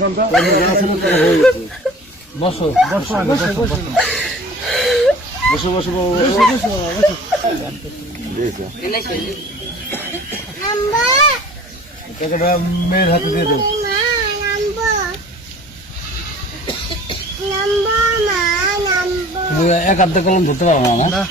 বসো বসো বসো বসো মেয়ের হাতে দিয়ে দেবো। এক হাতে কলম ধরতে পারো না?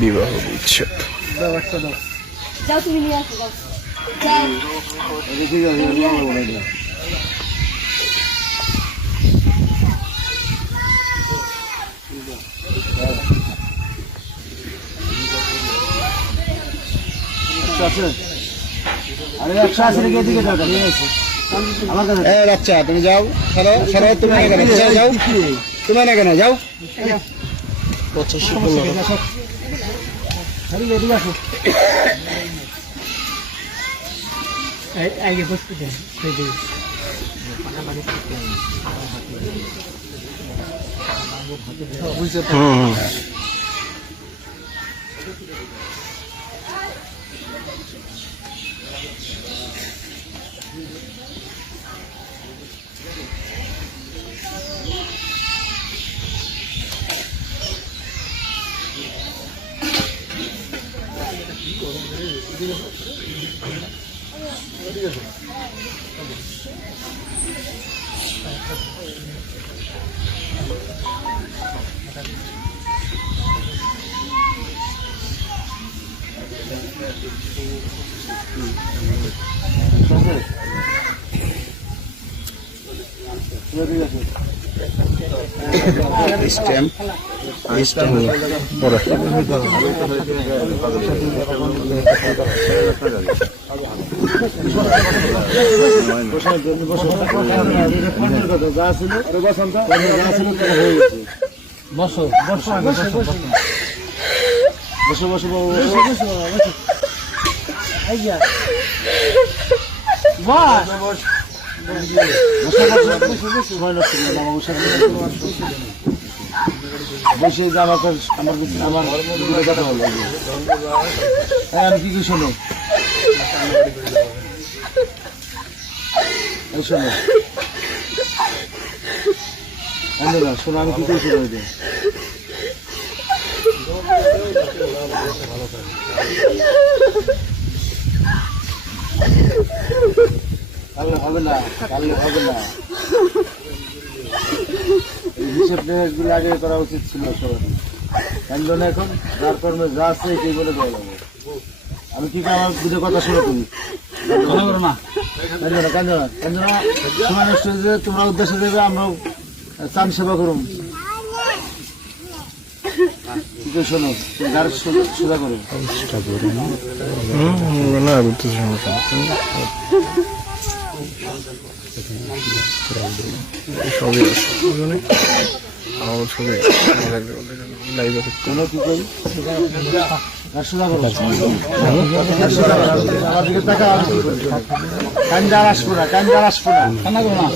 বিবাহ বিচ্ছেদ যাও তুমি নিয়ে আসো বাচ্চা তুমি যাও তুমি যাও তুমি না কেন যাও বসো বসো বসো বসো বসে আমার কথা বলো। আমি কি শোনো শোনো শোনো আমি কি করে শোনো কালকে হবে না হিসেব গুলো আগে করা উচিত ছিল সবাই। কেন এখন যার কর্মে যা আছে সেই বলে দেওয়া যাবে। আমি কি আমার দুটো কথা শোনো তুমি না সময় নষ্ট হয়েছে তোমরা উদ্দেশ্য দেবে আমরাও চান সেবা করুন। কি শোনো গাড়ি সোজা করো সবই ছবি কোনো কি করি কান্দার আসবো না কান্না করো না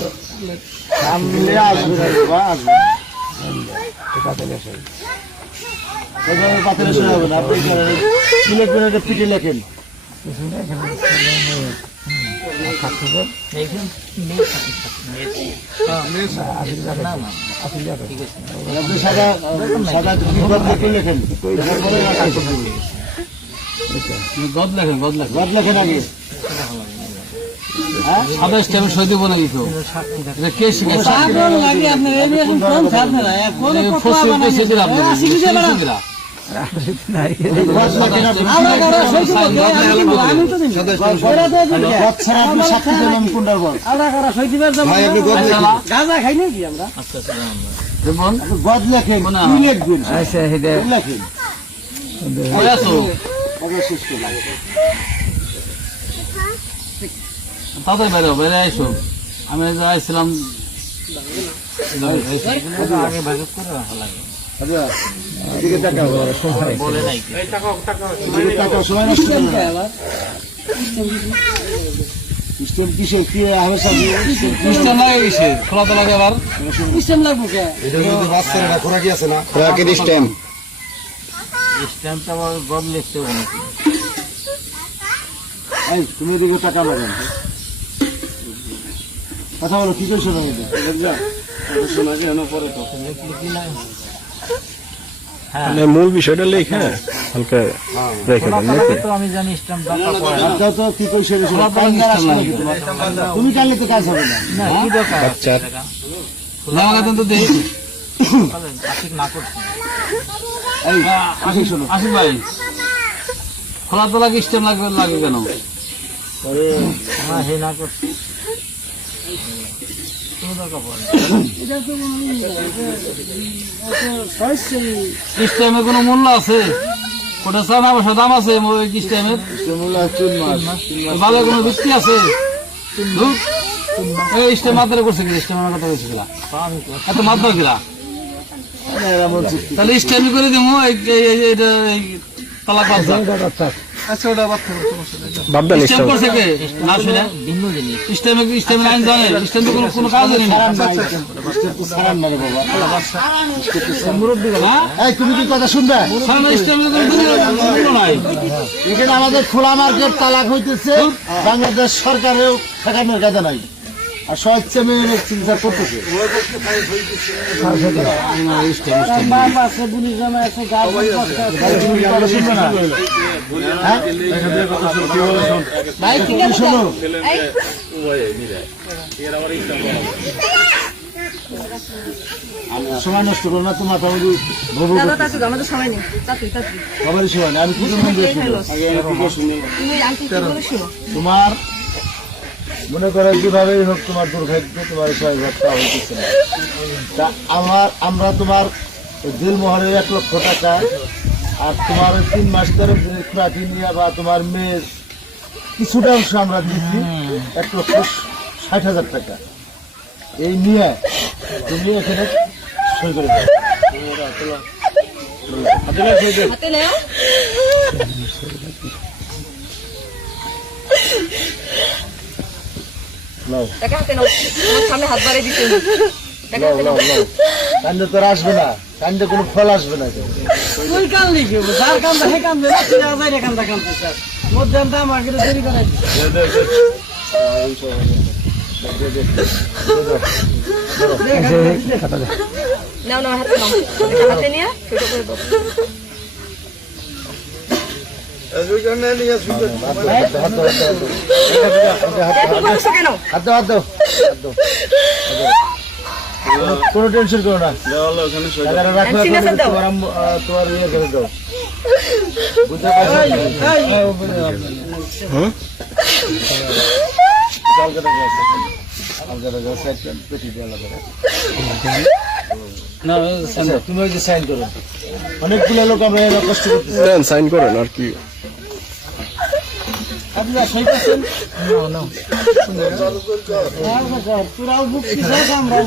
সামনে আসবে পাথরে শোনা হবে না। আপনি পিঠে লেখেন আপনি সাদা লেখেন গদ লেখেন আগে সাদা স্ট্যাম্প সৌদি বলে দিত কে শিখেছে গদ লেখেন তাড়াতাড়ি বাইরে বাইরে আইসো। আমি আইছিলাম আগে ভাগে করে রাখা লাগে। আচ্ছা এদিকে তাকাও, বলে নাই এদিকে তাকাও, সময় নষ্ট করো না। স্টেম কিসে কি হবে সব সিস্টেম লাগে গেছে, খোলা তো লাগে আবার। সিস্টেম লাগবো কে? স্ট্যাম্পটা আবার গদ লিখতে হবে। এই তুমি এদিকে তাকাও না কেন? কথা বলো, কি কইছো না এটা? শোনা যায় না পরে তো। হ্যাঁ, মানে মূল বিষয়টা লেখা হালকা রেখে খোলা দেন তো নাকি? লাগে তো আমি জানি স্ট্যাম্প দরকার পড়ে না। দাও তো কি কইছো রে? খোলা তো টাইম লাগে দ্বারা স্ট্যাম্প আসবে লাগে। তোমার। তুমি কানলে তো কাজ হবে না। না, কি দরকার? আচ্ছা। খোলা লাগাতে তো দেই। আশিক না করছি। এই আসি শোনো, আশিক ভাই, খোলা তো লাগে স্ট্যাম্প লাগে কেন? হে না করছি। কোনো দরকার পড়ে না। এটা তো স্ট্যাম্পে কোনো মূল্য আছে? ওটা চানা পয়সা দাম আছে স্ট্যাম্পের? মূল্য 3 মাস। ভালো কোনো ভিত্তি আছে? ধুর, এই স্ট্যাম্প মাত্রা করছে কি? স্ট্যাম্প আমার কথা কইছে কিলা? এত মাত্রা কিলা? এরা বলছে কি? তাহলে স্ট্যাম্প করে দেবো এটা তালাক বাচ্চা। বাদ দেন স্ট্যাম্প করছে কে? না শুনে ভিন্ন জিনিস। স্ট্যাম্পের আইন জানে? স্ট্যাম্পে কোনো কাজ নেই না। সারান নাই, স্টেপ তো সারান না রে বাবা। মুরব্বী হ্যাঁ, এই তুমি কি কথা শুনবে? সারা স্ট্যাম্পে কোনো মূল্য নাই। এখানে আমাদের খোলা মার্কেট তালাক হইতেছে, বাংলাদেশ সরকারেও ঠেকানোর কাজে নাই, আর স্বেচ্ছা মেয়ে চিকিৎসা করতেছে। তাহলে তুমি কি কথা শুনবে না? হ্যাঁ? ভাই ঠিক আছে শোনো, এই সময় নষ্ট করো না, তোমার তাহলে ভবু দাদা তাতে আমাদের সময় নেই। তাতে সবারই সময় নেই। আমি কি জন্য বলছি? তুমি আন্টি কি বলে শুনো। তোমার মনে করো যেভাবে হোক তোমার দুর্ভাগ্য, তোমার 6 ঘন্টা হইতেছে না। তা আমরা তোমার দিলমোহরের 1 লক্ষ টাকা আর তোমার 3 মাস ধরে খুঁড়াটি নিয়ে বা তোমার মেয়ের কিছুটা অংশ আমরা দিচ্ছি 1,60,000 টাকা। এই নিয়ে তুমি এখানে সই করে দাও। হাতে নাও। নাও, টাকা হাতে নাও। তোমার সামনে হাত বাড়িয়ে দিতে হবে। টাকা নাও, হাতে নাও, নাও। নাও। কান্দে তোর আসবে না, কান্দে কোনো ফল আসবে না। তুই কান লিখে যার কান্দা হে কান্দে না, তুই আজাই রে কান্দা কান্দে স্যার মধ্যে আমরা আমাকে দেরি করাই দিই। নাও নাও হাতে নাও। টাকা হাতে নিয়ে ছোট করে দাও। এত বলছো কেন? হাত দাও, হাত দাও, হাত দাও। কোনো টেনশন করো না, টাকাটা রাখো, আমি signature দাও। তোমার ইয়ে করে দাও। বুঝতে পারছো? হুম? কালকে টাকা আছে। কালকে টাকা আছে, একটা পেটি দিয়ে আলাদা রাখো। না, আচ্ছা, তুমি ওই যে সাইন করো। অনেকগুলো লোক আমরা এরা কষ্ট করতেছি। দেন সাইন করেন আর কি। আপনারা সেই পাচ্ছেন? না না। তোরাও বুঝছিস আমরা